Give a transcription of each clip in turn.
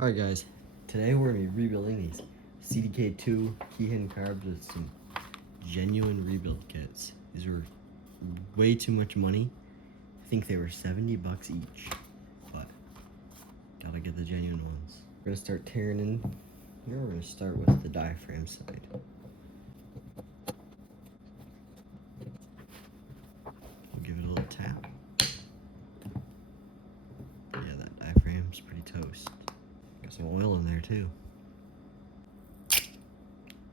Alright guys, today we're going to be rebuilding these CDKII Keihin carbs with some genuine rebuild kits. These were way too much money. I think they were 70 bucks each, but gotta get the genuine ones. We're going to start tearing in here. We're going to start with the diaphragm side. We'll give it a little tap. Yeah, that diaphragm's pretty toast. Got some oil in there too.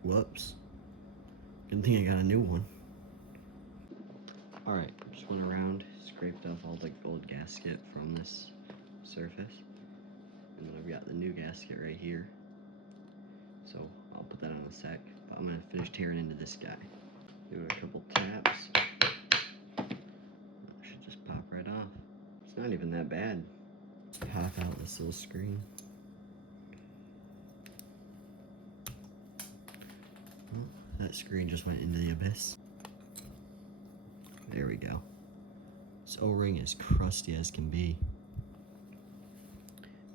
Whoops. Good thing I got a new one. Alright, just went around, scraped off all the old gasket from this surface. And then I've got the new gasket right here. So I'll put that on a sec, but I'm gonna finish tearing into this guy. Give it a couple taps. It should just pop right off. It's not even that bad. Just pop out this little screen. Oh, that screen just went into the abyss. There we go. This O-ring is crusty as can be.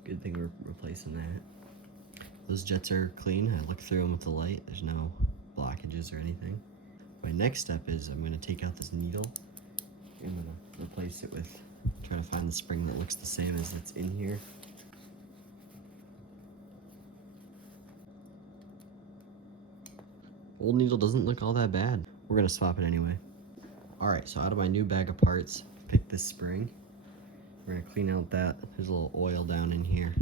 Good thing we're replacing that. Those jets are clean. I looked through them with the light. There's no blockages or anything. My next step is I'm going to take out this needle. I'm going to replace it with, try to find the spring that looks the same as it's in here. Old needle doesn't look all that bad. We're going to swap it anyway. Alright, so out of my new bag of parts, pick this spring. We're going to clean out that. There's a little oil down in here.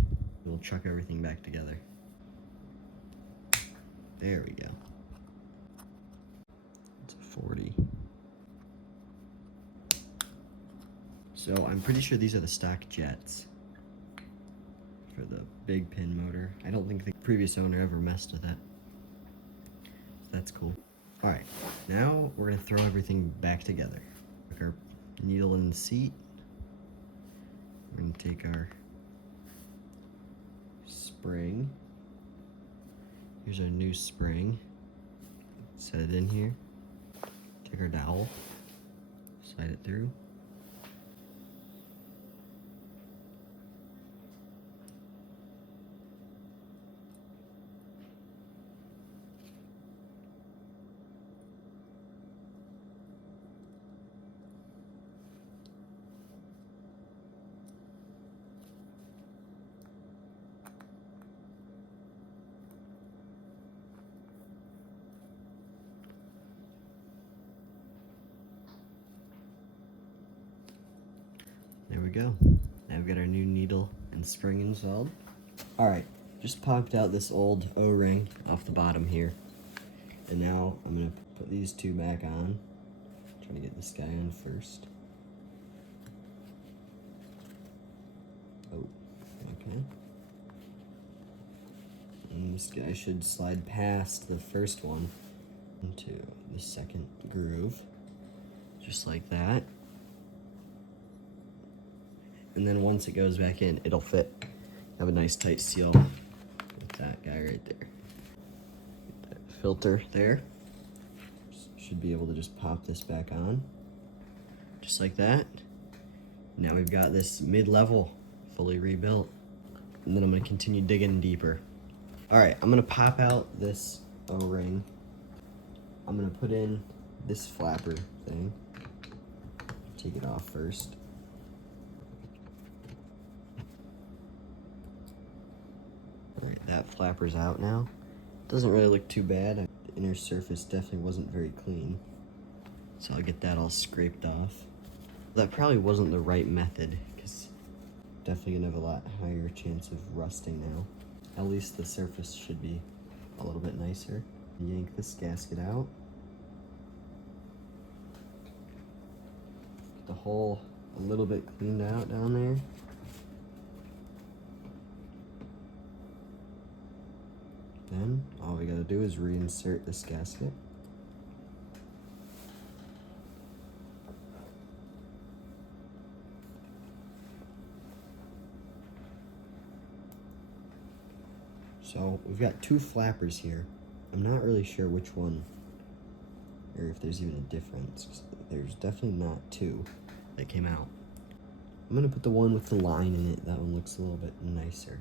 We'll chuck everything back together. There we go. It's a 40. So I'm pretty sure these are the stock jets for the big pin motor. I don't think the previous owner ever messed with that. So that's cool. Alright, now we're going to throw everything back together. Put our needle in the seat. We're going to take our spring. Here's our new spring. Set it in here. Take our dowel. Slide it through. There we go. Now we've got our new needle and spring installed. Alright, just popped out this old O-ring off the bottom here. And now I'm going to put these two back on. Try to get this guy on first. Oh, okay. And this guy should slide past the first one into the second groove. Just like that. And then once it goes back in, it'll fit. Have a nice tight seal with that guy right there. That filter there. Should be able to just pop this back on. Just like that. Now we've got this mid-level fully rebuilt. And then I'm gonna continue digging deeper. All right, I'm gonna pop out this O-ring. I'm gonna put in this flapper thing. Take it off first. Alright, that flapper's out now. Doesn't really look too bad. The inner surface definitely wasn't very clean. So I'll get that all scraped off. That probably wasn't the right method, because definitely gonna have a lot higher chance of rusting now. At least the surface should be a little bit nicer. Yank this gasket out. Get the hole a little bit cleaned out down there. Then all we gotta do is reinsert this gasket. So we've got two flappers here. I'm not really sure which one, or if there's even a difference. There's definitely not two that came out. I'm gonna put the one with the line in it. That one looks a little bit nicer.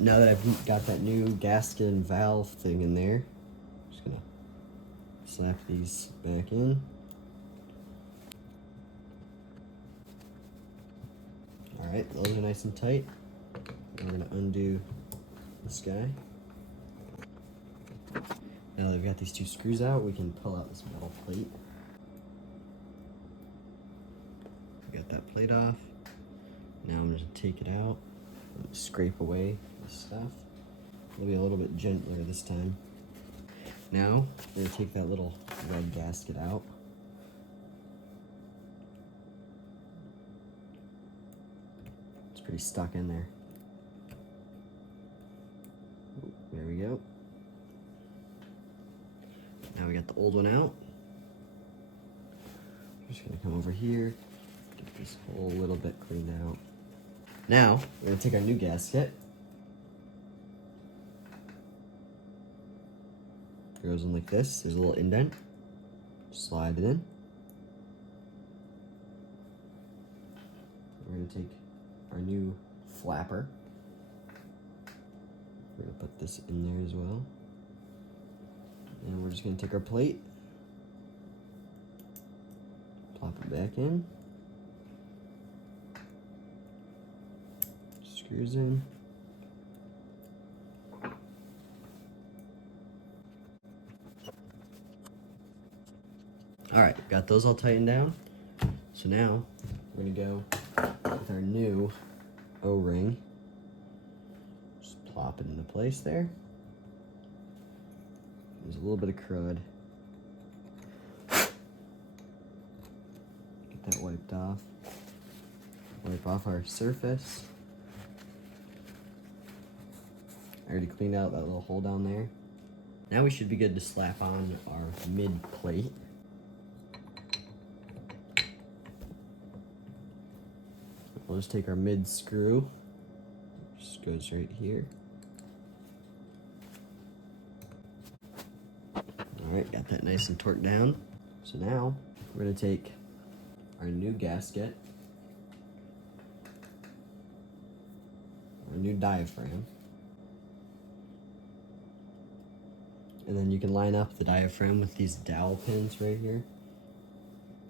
Now that I've got that new gasket and valve thing in there, I'm just gonna slap these back in. All right, those are nice and tight. And we're gonna undo this guy. Now that we've got these two screws out, we can pull out this metal plate. We got that plate off. Now I'm gonna take it out and scrape away this stuff. It'll be a little bit gentler this time. Now, we're gonna take that little red gasket out. It's pretty stuck in there. There we go. Now we got the old one out. I'm just gonna come over here, get this whole little bit cleaned out. Now, we're gonna take our new gasket. It goes in like this. There's a little indent. Slide it in. We're gonna take our new flapper. We're gonna put this in there as well. And we're just gonna take our plate, plop it back in, screws in. All right, got those all tightened down. So now we're gonna go with our new O-ring. Just plop it into place there. There's a little bit of crud. Get that wiped off. Wipe off our surface. I already cleaned out that little hole down there. Now we should be good to slap on our mid plate. We'll just take our mid screw. Just goes right here. Alright, got that nice and torqued down. So now, we're gonna take our new gasket, our new diaphragm, and then you can line up the diaphragm with these dowel pins right here,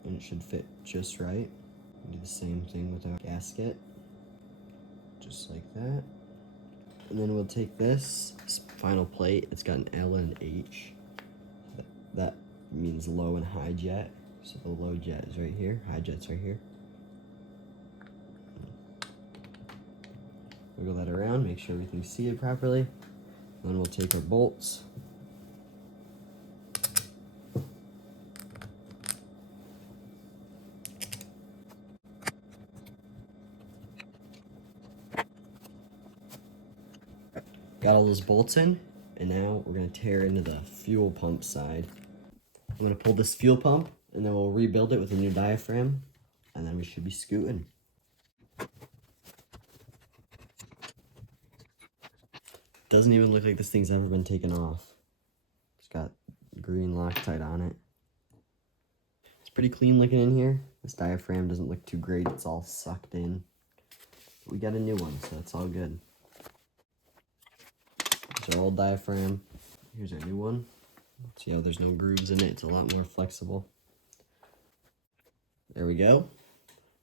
and it should fit just right. Do the same thing with our gasket, just like that. And then we'll take this final plate. It's got an L and an H. That means low and high jet. So the low jet is right here, high jet's right here. Wiggle that around, make sure everything's seated properly. Then we'll take our bolts. Got all those bolts in, and now we're gonna tear into the fuel pump side. I'm gonna pull this fuel pump, and then we'll rebuild it with a new diaphragm, and then we should be scooting. Doesn't even look like this thing's ever been taken off. It's got green Loctite on it. It's pretty clean looking in here. This diaphragm doesn't look too great. It's all sucked in. We got a new one, so it's all good. It's our old diaphragm. Here's our new one. See how there's no grooves in it? It's a lot more flexible. There we go.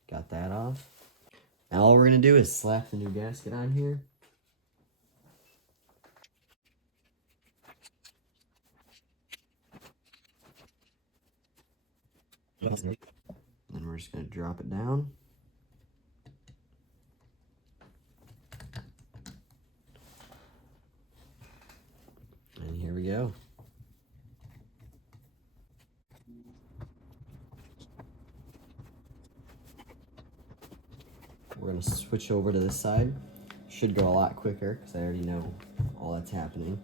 Got that off. Now all we're gonna do is slap the new gasket on here. Then we're just gonna drop it down. And here we go. We're gonna switch over to this side. Should go a lot quicker because I already know all that's happening.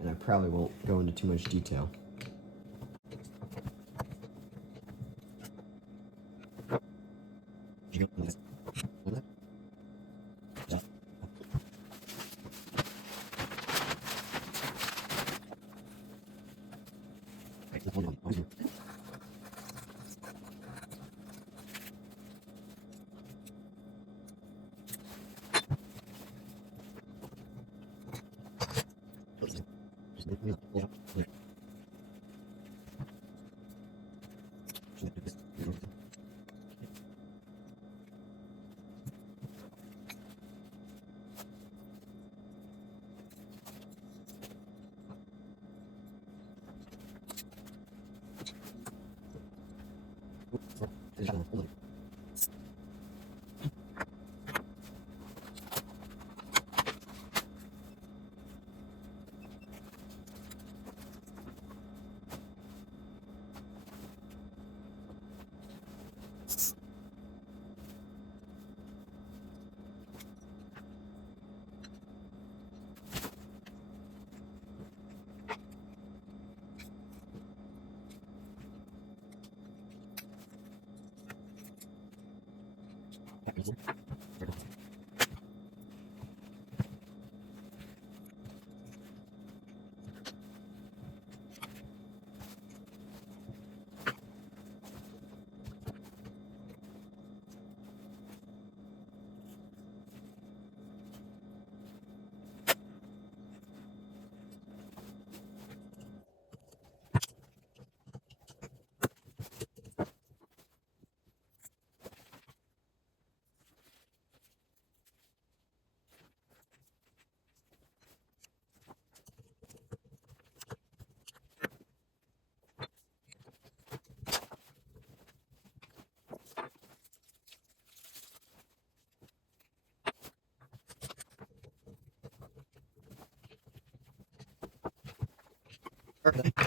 And I probably won't go into too much detail.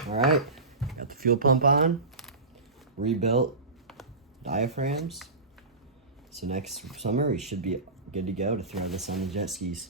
All right, got the fuel pump on, rebuilt diaphragms. So next summer we should be good to go to throw this on the jet skis.